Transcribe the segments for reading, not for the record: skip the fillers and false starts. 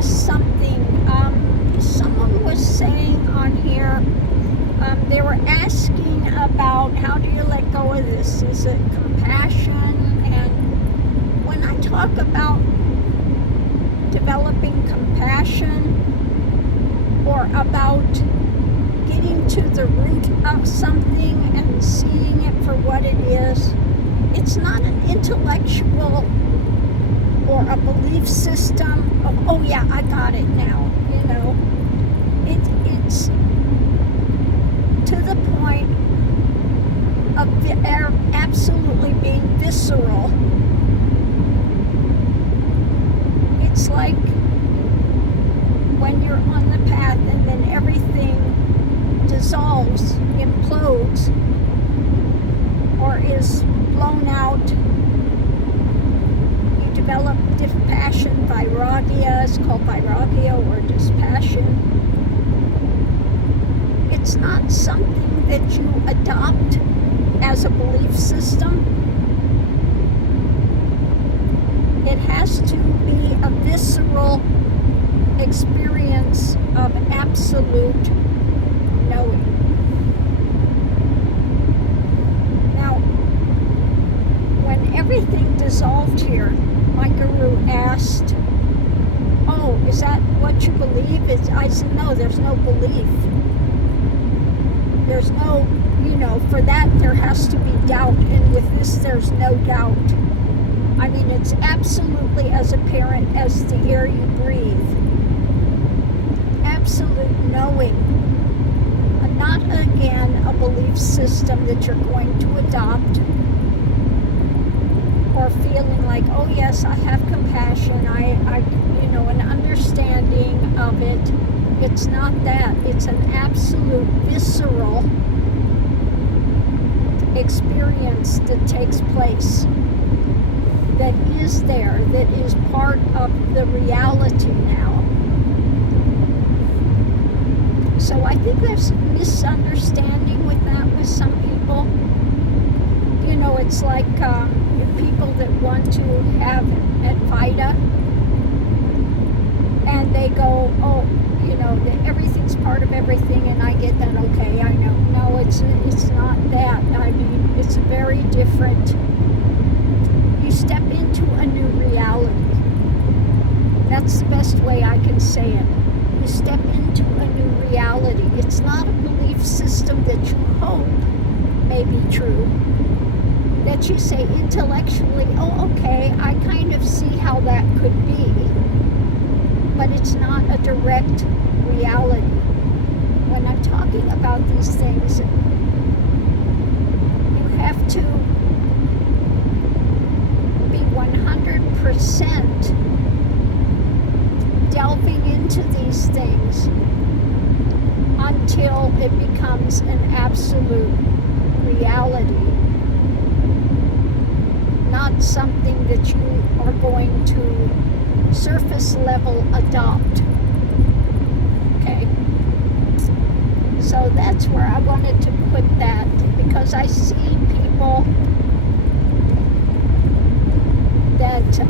ask something. Someone was saying on here, they were asking about how do you let go of this? Is it compassion? And when I talk about developing compassion or about getting to the root of something and seeing it for what it is, it's not an intellectual or a belief system of, oh yeah, I got it now, you know. It's to the point of absolutely being visceral. It's like when you're on the path and then everything dissolves, implodes, or is blown out. You develop dispassion, vairagya, it's called vairagya or dispassion. It's not something that you adopt as a belief system. It has to be a visceral experience of absolute knowing. Now, when everything dissolved here, my guru asked, oh, is that what you believe? I said, no, there's no belief. There's no, for that there has to be doubt, and with this there's no doubt. I mean, it's absolutely as apparent as the air you breathe. Absolute knowing. Not, again, a belief system that you're going to adopt, or feeling like, oh yes, I have compassion, I an understanding of it. It's not that. It's an absolute visceral experience that takes place, that is there, that is part of the reality now. So I think there's misunderstanding with that with some people. It's like people that want to have Advaita, and they go, oh, that everything's part of everything, and I get that, okay, I know. No, it's not that. I mean, it's very different. You step into a new reality. That's the best way I can say it. You step into a new reality. It's not a belief system that you hope may be true, that you say intellectually, oh, okay, I kind of see how that could be, but it's not a direct reality. When I'm talking about these things, you have to be 100% delving into these things until it becomes an absolute reality, not something that you are going to surface level adopt. Okay, so that's where I wanted to put that, because I see people that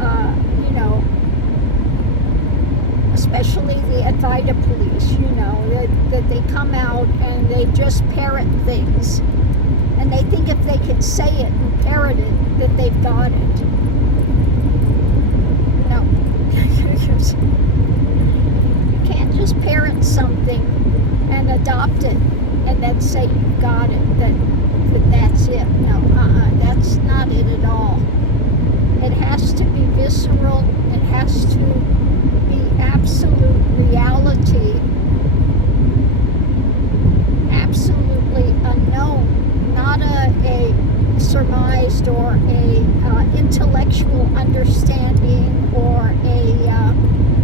especially the Advaita police, that they come out and they just parrot things, and they think if they can say it and parrot it that they've got it. No. You can't just parrot something and adopt it and then say you got it, that's it. No, that's not it at all. It has to be visceral. It has to be absolute reality, absolutely unknown, not a surmised or a intellectual understanding, or a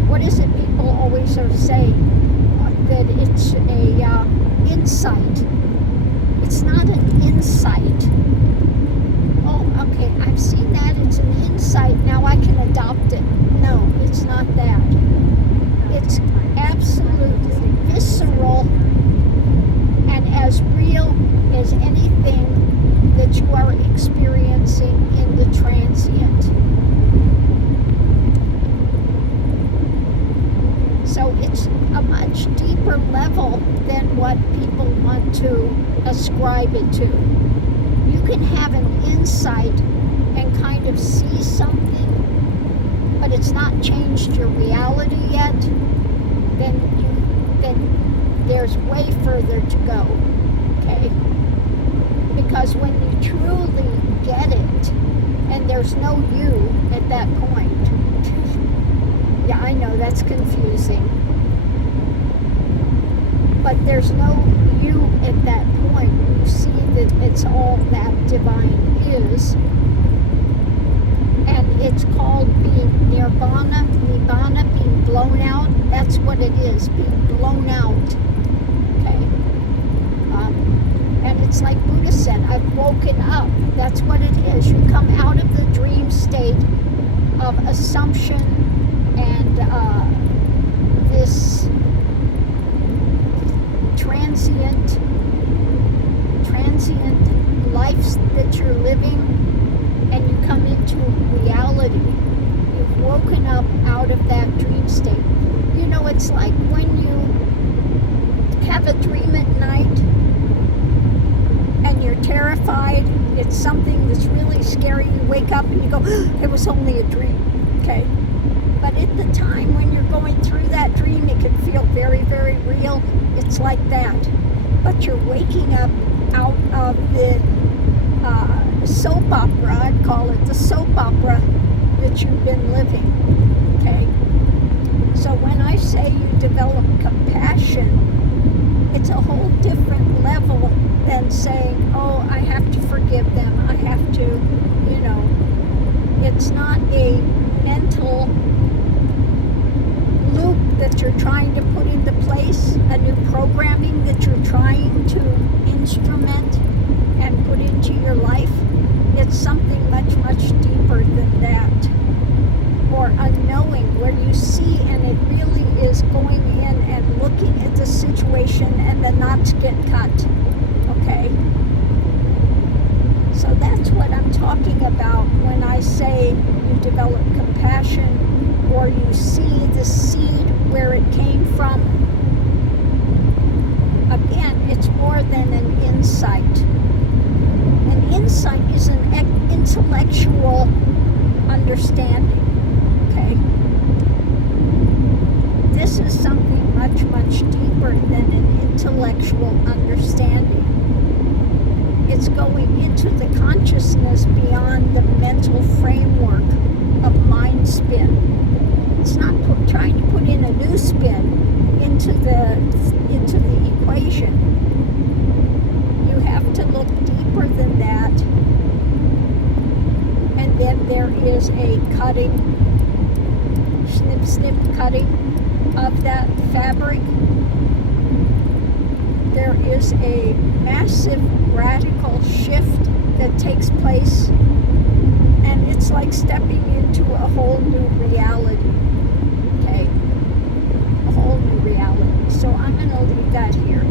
what is it people always are saying, that it's a insight. It's not an insight. Oh, okay, I've seen that, it's an insight, now I can adopt it. No, it's not that. It's absolutely visceral and as real as anything that you are experiencing in the transient. it's a much deeper level than what people want to ascribe it to. You can have an insight and kind of see something, but it's not changed your reality yet, then there's way further to go, okay? Because when you truly get it, and there's no you at that point, yeah, I know that's confusing, but there's no you at that point. You see that it's all that divine is, and it's called being nibbana, being blown out. That's what it is, being blown out. Okay, and it's like Buddha said, I've woken up. That's what it is. You come out of the dream state of assumption and this transient life that you're living, and you come into reality. You've woken up out of that dream state. You know, it's like when you have a dream at night and you're terrified, it's something that's really scary. You wake up and you go, it was only a dream, okay? But at the time when you're going through that dream, it can feel very, very real. It's like that. But you're waking up out of the soap opera, I'd call it the soap opera that you've been living, okay? So when I say you develop compassion, it's a whole different level than saying, oh, I have to forgive them, I have to, you know, it's not a mental loop that you're trying to put into place, a new programming that you're trying to instrument and put into your life. It's something much, much deeper than that. Or unknowing, where you see and it really is going in and looking at the situation and the knots get cut. Okay? So that's what I'm talking about when I say you develop compassion, or you see the seed where it came from. Again, it's more than an insight. An insight is an intellectual understanding, okay? This is something much, much deeper than an intellectual understanding. It's going into the consciousness beyond the mental framework of mind spin. It's not trying to put in a new spin into the equation. You have to look deeper than that. And then there is a cutting, snip cutting of that fabric. There is a massive radical shift that takes place, and it's like stepping into a whole new reality, okay? A whole new reality. So I'm going to leave that here.